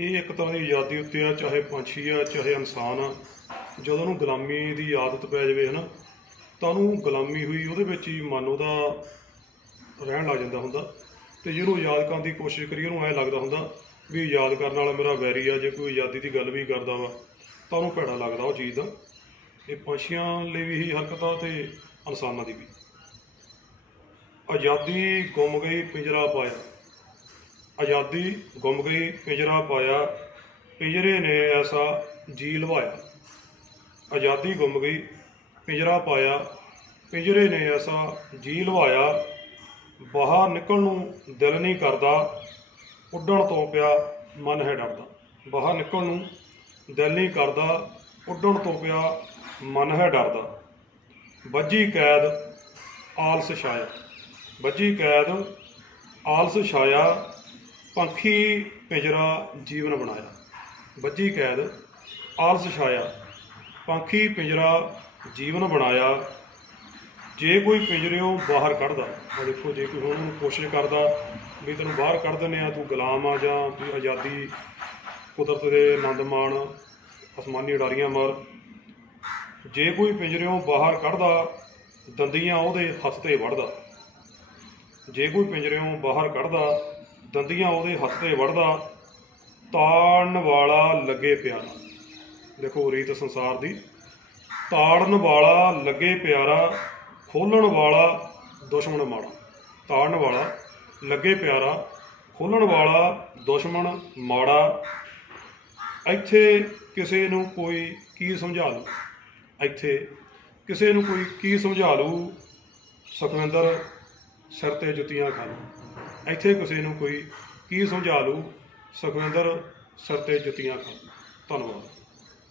ਇਹ ਇੱਕ ਤਰ੍ਹਾਂ ਦੀ ਆਜ਼ਾਦੀ ਉੱਤੇ ਆ, ਚਾਹੇ ਪੰਛੀ ਆ, ਚਾਹੇ ਇਨਸਾਨ ਆ। ਜਦੋਂ ਉਹਨੂੰ ਗੁਲਾਮੀ ਦੀ ਆਦਤ ਪੈ ਜਾਵੇ, ਹਨਾ, ਤਾਂ ਉਹਨੂੰ ਗੁਲਾਮੀ ਹੋਈ, ਉਹਦੇ ਵਿੱਚ ਹੀ ਮਨ ਉਹਦਾ ਰਹਿਣ ਲੱਗ ਜਾਂਦਾ ਹੁੰਦਾ। ਤੇ ਜਿਹਨੂੰ ਆਜ਼ਾਦ ਕਰਨ ਦੀ ਕੋਸ਼ਿਸ਼ ਕਰੀਏ, ਉਹਨੂੰ ਐਂ ਲੱਗਦਾ ਹੁੰਦਾ ਵੀ ਆਜ਼ਾਦ ਕਰਨ ਵਾਲਾ ਮੇਰਾ ਵੈਰੀ ਆ, ਜੇ ਕੋਈ ਆਜ਼ਾਦੀ ਦੀ ਗੱਲ ਵੀ ਕਰਦਾ ਵਾ, ਤਾਂ ਉਹਨੂੰ ਭੈੜਾ ਲੱਗਦਾ ਉਹ ਚੀਜ਼ ਦਾ। ਇਹ ਪੰਛੀਆਂ ਲਈ ਵੀ ਇਹੀ ਹਰਕਤ ਆ ਤੇ ਇਨਸਾਨਾਂ ਦੀ ਵੀ। ਆਜ਼ਾਦੀ ਗੁੰਮ ਗਈ, ਪਿੰਜਰਾ ਪਾਇਆ। ਆਜ਼ਾਦੀ ਗੁੰਮ ਗਈ ਪਿੰਜਰਾ ਪਾਇਆ, ਪਿੰਜਰੇ ਨੇ ਐਸਾ ਜੀ ਲਵਾਇਆ। ਆਜ਼ਾਦੀ ਗੁੰਮ ਗਈ ਪਿੰਜਰਾ ਪਾਇਆ, ਪਿੰਜਰੇ ਨੇ ਐਸਾ ਜੀ ਲਵਾਇਆ। ਬਾਹਰ ਨਿਕਲਣ ਨੂੰ ਦਿਲ ਨਹੀਂ ਕਰਦਾ, ਉੱਡਣ ਤੋਂ ਪਿਆ ਮਨ ਹੈ ਡਰਦਾ। ਬਾਹਰ ਨਿਕਲਣ ਨੂੰ ਦਿਲ ਨਹੀਂ ਕਰਦਾ, ਉੱਡਣ ਤੋਂ ਪਿਆ ਮਨ ਹੈ ਡਰਦਾ। ਵੱਜੀ ਕੈਦ, ਆਲਸ ਛਾਇਆ। ਵੱਜੀ ਕੈਦ, ਆਲਸ ਛਾਇਆ ਪੰਖੀ ਪਿੰਜਰਾ ਜੀਵਨ ਬਣਾਇਆ, ਵੱਜੀ ਕੈਦ, ਆਲਸ ਛਾਇਆ। ਪੰਖੀ ਪਿੰਜਰਾ ਜੀਵਨ ਬਣਾਇਆ, ਜੇ ਕੋਈ ਪਿੰਜਰਿਓਂ ਬਾਹਰ ਕੱਢਦਾ ਆ ਦੇਖੋ ਜੇ ਕੋਈ ਹੁਣ ਉਹਨੂੰ ਕੋਸ਼ਿਸ਼ ਕਰਦਾ ਵੀ ਤੈਨੂੰ ਬਾਹਰ ਕੱਢ ਦਿੰਦੇ ਆ ਤੂੰ ਗੁਲਾਮ ਆ ਜਾਂ ਵੀ ਆਜ਼ਾਦੀ ਕੁਦਰਤ ਦੇ ਆਨੰਦ ਮਾਣ ਅਸਮਾਨੀ ਉਡਾਰੀਆਂ ਮਾਰ। ਜੇ ਕੋਈ ਪਿੰਜਰਿਓਂ ਬਾਹਰ ਕੱਢਦਾ, ਦੰਦੀਆਂ ਉਹਦੇ ਹੱਥ ਤੇ ਵੜਦਾ। ਜੇ ਕੋਈ ਪਿੰਜਰਿਓਂ ਬਾਹਰ ਕੱਢਦਾ ਦੰਦੀਆਂ ਉਹਦੇ ਹੱਥ ਤੇ ਵੜਦਾ, ਤਾੜਨ ਵਾਲਾ ਲੱਗੇ ਪਿਆਰਾ। ਦੇਖੋ ਰੀਤ ਸੰਸਾਰ ਦੀ। ਤਾੜਨ ਵਾਲਾ ਲੱਗੇ ਪਿਆਰਾ, ਖੋਲਣ ਵਾਲਾ ਦੁਸ਼ਮਣ ਮਾੜਾ। ਤਾੜਨ ਵਾਲਾ ਲੱਗੇ ਪਿਆਰਾ, ਖੋਲਣ ਵਾਲਾ ਦੁਸ਼ਮਣ ਮਾੜਾ। ਇੱਥੇ ਕਿਸੇ ਨੂੰ ਕੋਈ ਕੀ ਸਮਝਾ ਲੂ? ਇੱਥੇ ਕਿਸੇ ਨੂੰ ਕੋਈ ਕੀ ਸਮਝਾ ਲੂ? ਸੁਖਵਿੰਦਰ ਸਿਰ ਤੇ ਜੁੱਤੀਆਂ ਖਾ ਲੂ। ਇੱਥੇ ਕਿਸੇ ਨੂੰ ਕੋਈ ਕੀ ਸਮਝਾ ਲੂ ਸੁਖਵਿੰਦਰ ਸਰ ਤੇ ਜੁੱਤੀਆਂ ਖਾ ਧੰਨਵਾਦ।